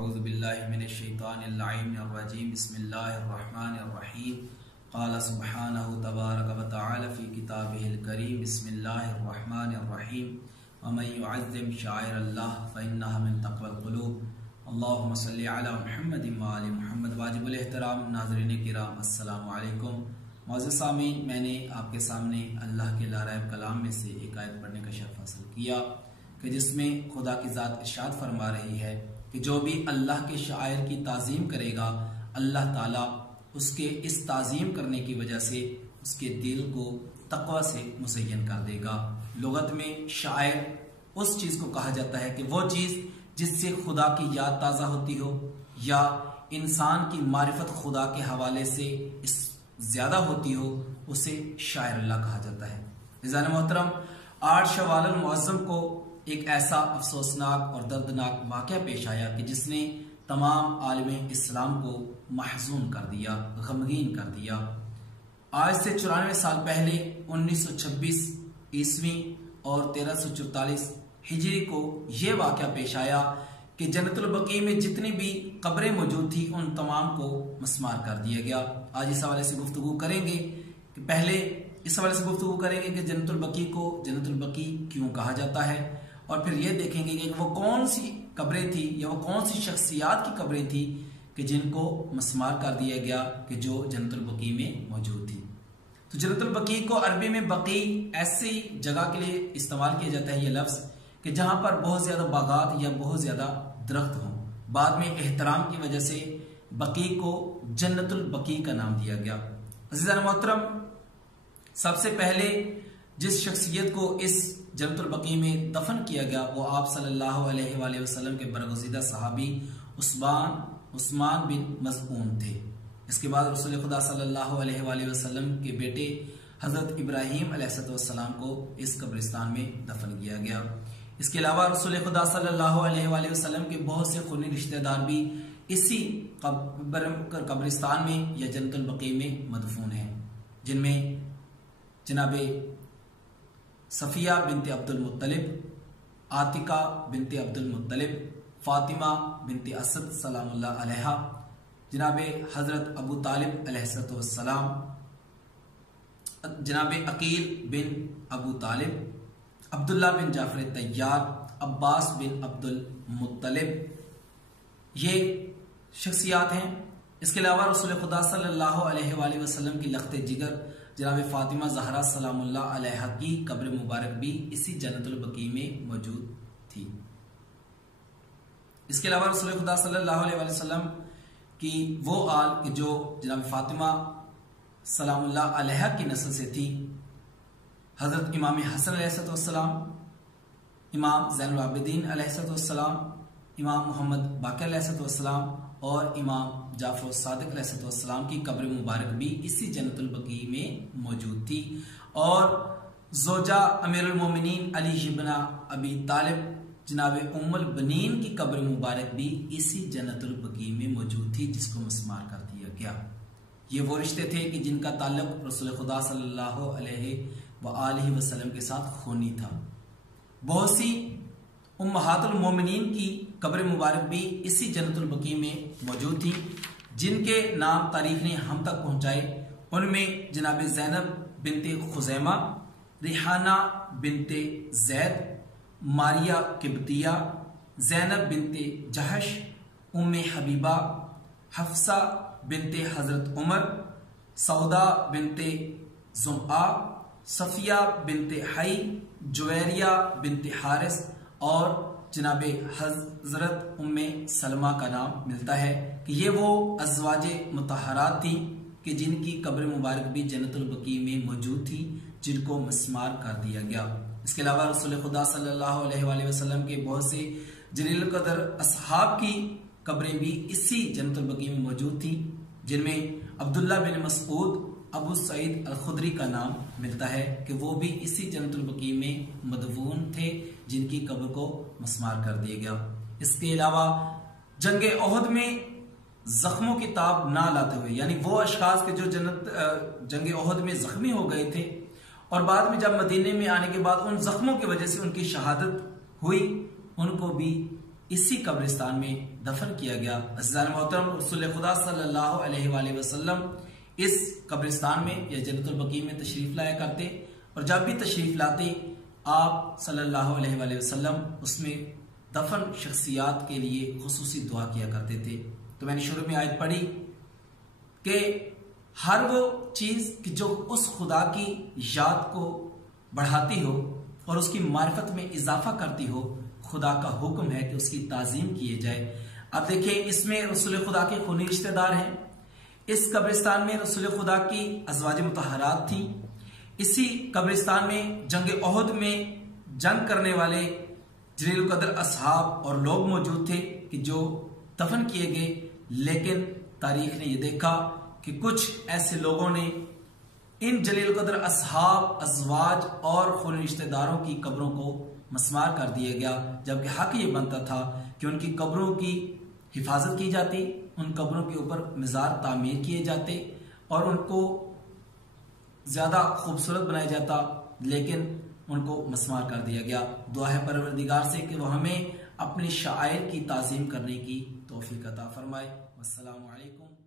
औज़ुबिल्लाहि मिनश्शैतानिर्रजीम बिस्मिल्लाहिर्रहमानिर्रहीम क़ाल सुब्हानहु तबारक व तआला फ़ी किताबिहिल करीम बिस्मिल्लाहिर्रहमानिर्रहीम व मन युअज़्ज़िम शाइरल्लाह फ़इन्नहा मिन तक़वल क़ुलूब अल्लाहुम्मा सल्लि अला मुहम्मदिन व आलि मुहम्मद। वाजिबुल एहतराम नाज़रीन किराम, अस्सलामु अलैकुम। मौजूद सामीन, मैंने आपके सामने अल्लाह के लारैब कलाम में से एक आयत पढ़ने का शर्फ हासिल किया कि जिसमें खुदा की ज़ात इरशाद फरमा रही है कि जो भी अल्लाह के शायर की ताज़ीम करेगा, अल्लाह ताला उसके इस ताज़ीम करने की वजह से उसके दिल को तक़वा से मुज़य्यन कर देगा। लुगत में शायर उस चीज़ को कहा जाता है कि वो चीज़ जिससे खुदा की याद ताज़ा होती हो या इंसान की मारिफत खुदा के हवाले से इस ज़्यादा होती हो, उसे शायर अल्लाह कहा जाता है। इज़ान मोहतरम, 8 शवाल मुअज़्ज़म को एक ऐसा अफसोसनाक और दर्दनाक वाक़या पेश आया कि जिसने तमाम आलमे इस्लाम को महज़ून कर दिया, गमगीन कर दिया। आज से 94 साल पहले 1926 ईस्वी और 1344 हिजरी को यह वाक़या पेश आया कि जन्नतुल बकी में जितनी भी कब्रें मौजूद थी उन तमाम को मस्मार कर दिया गया। आज इस हवाले से गुफ्तगू करेंगे कि पहले इस हवाले से गुफ्तगू करेंगे कि जन्नतुल बकी को जन्नतुल बकी क्यों कहा जाता है, और फिर ये देखेंगे कि वो कौन सी कब्रें थी या वो कौन सी शख्सियात की कब्रें थी कि जिनको मस्मार कर दिया गया कि जो जन्नतुल बकी में मौजूद थी। तो जन्नतुल बकी को अरबी में बकी ऐसी जगह के लिए इस्तेमाल किया जाता है, ये लफ्ज़, कि जहां पर बहुत ज्यादा बागात या बहुत ज्यादा दरख्त हों। बाद में एहतराम की वजह से बकी को जन्नतुल बकी का नाम दिया गया। अज़ीज़ान मोहतरम, सबसे पहले जिस शख्सियत को इस जन्नतुल बकी में दफन किया गया वो आप सल्लल्लाहु अलैहि वसल्लम के बरगुज़ीदा सहाबी उस्मान बिन मज़ऊन थे। इसके बाद रसूल खुदा सल्लल्लाहु अलैहि वसल्लम के बेटे हज़रत इब्राहीम अलैहिस्सलाम को इस कब्रिस्तान में दफन किया गया। इसके अलावा रसूल खुदा सल्लल्लाहु अलैहि वसल्लम के बहुत से खूनी रिश्तेदार भी इसी कब्रिस्तान में या जन्नतुल बकी में मदफून हैं, जिनमें जनाबे सफिया बिनते अब्दुल मुत्तलिब, आतिका बिनते अब्दुल मुत्तलिब, फातिमा बिनते असद सलामुल्लाह अलैहा, जनाबे हजरत अबू तालिब अलैहिस्सलाम, जनाबे अकील बिन अबू तालिब, अब्दुल्ला बिन जाफर तैयार, अब्बास बिन अब्दुल मुत्तलिब, ये शख्सियात हैं। इसके अलावा रसूल खुदा सल्लल्लाहु अलैहि वसल्लम की लख्त जिगर जनाब फातिमा ज़हरा सलामुल्लाह अलैहा की कब्र मुबारक भी इसी जन्नतुल बकी में मौजूद थी। इसके अलावा रसूल खुदा सल्लल्लाहु अलैहि वसल्लम की वो आल कि जो जनाब फातिमा सलामुल्लाह अलैहा की नस्ल से थी, हजरत इमाम हसन अलैहिस्सलाम, इमाम ज़ैनुल आबिदीन अलैहिस्सलाम, इमाम मोहम्मद बाक़िर अलैहिस्सलाम और इमाम जाफर सादिक अलैहिस्सलाम की कब्र मुबारक भी इसी जन्नतुल बकी में मौजूद थी। और ज़ोजा अमीरुल मोमिनीन अली इब्न अबी तालिब जनाब उम्मुल बनीन की कब्र मुबारक भी इसी जन्नतुल बकी में मौजूद थी, जिसको मस्मार कर दिया गया। ये वो रिश्ते थे कि जिनका ताल्लुक रसूल खुदा सल्लल्लाहु अलैहि वसल्लम के साथ खूनी था। बहुत सी उम्महातुल मोमिनीन की कब्र मुबारक भी इसी जन्नतुल बकी में मौजूद थी, जिनके नाम तारीख ने हम तक पहुंचाए। उनमें जनाब ज़ैनब बिनते खुज़ैमा, रिहाना बिनते ज़ैद, मारिया किब्तिया, ज़ैनब बिनते जहश, उम्मे हबीबा, हफ्सा बिनते हज़रत उमर, सौदा बिनते ज़ुमआ, सफ़िया बिनते हई, जुवैरिया बिनते हारिस और जनाबे हजरत उम्मे सलमा का नाम मिलता है कि ये वो अज़वाजे मुतहरात थी कि जिनकी कब्र मुबारक भी जन्नतुल बकी में मौजूद थी, जिनको मस्मार कर दिया गया। इसके अलावा रसूल खुदा सल्लल्लाहु अलैहि वसल्लम के बहुत से जलील कदर असहाब की कब्रें भी इसी जन्नतुल बकी में मौजूद थी, जिनमें अब्दुल्ला बिन मसऊद अबू सईद अल खुदरी का नाम मिलता है कि वो भी इसी जन्नतुल बकी में मदफून थे, जिनकी कब्र को मस्मार कर दिया गया। इसके अलावा जंगे ओहद में जख्मों की ताब ना लाते हुए, यानी वो अशखास के जो जंगे ओहद में जख्मी हो गए थे और बाद में जब मदीने में आने के बाद उन जख्मों की वजह से उनकी शहादत हुई, उनको भी इसी कब्रिस्तान में दफन किया गया। अज़ीज़ान मोहतरम, रसूल खुदा सल्लल्लाहु अलैहि वसल्लम इस कब्रिस्तान में या जन्नतुल बकी में तशरीफ लाया करते, और जब भी तशरीफ लाते आप सल्लल्लाहु अलैहि वसल्लम उसमें दफन शख्सियात के लिए खुसूसी दुआ किया करते थे। तो मैंने शुरू में आयत पढ़ी कि हर वो चीज़ कि जो उस खुदा की याद को बढ़ाती हो और उसकी मारिफत में इजाफा करती हो, खुदा का हुक्म है कि उसकी ताजीम किए जाए। अब देखिए, इसमें रसूल खुदा के खूनी रिश्तेदार हैं। इस कब्रिस्तान में रसूल खुदा की अज़वाज मुतहरात थी। इसी कब्रिस्तान में जंग ओहद में जंग करने वाले जलील कदर असहाब और लोग मौजूद थे कि जो दफन किए गए, लेकिन तारीख ने यह देखा कि कुछ ऐसे लोगों ने इन जलील कदर असहाब, अज़वाज और खूनी रिश्तेदारों की कब्रों को मस्मार कर दिया गया, जबकि हक ये बनता था कि उनकी कब्रों की हिफाजत की जाती, उन कब्रों के ऊपर मज़ार तामीर किए जाते और उनको ज़्यादा खूबसूरत बनाया जाता, लेकिन उनको मस्मार कर दिया गया। दुआ है परवरदिगार से कि वह हमें अपने शायर की ताज़ीम करने की तौफीक अता फरमाए। वस्सलामु अलैकुम।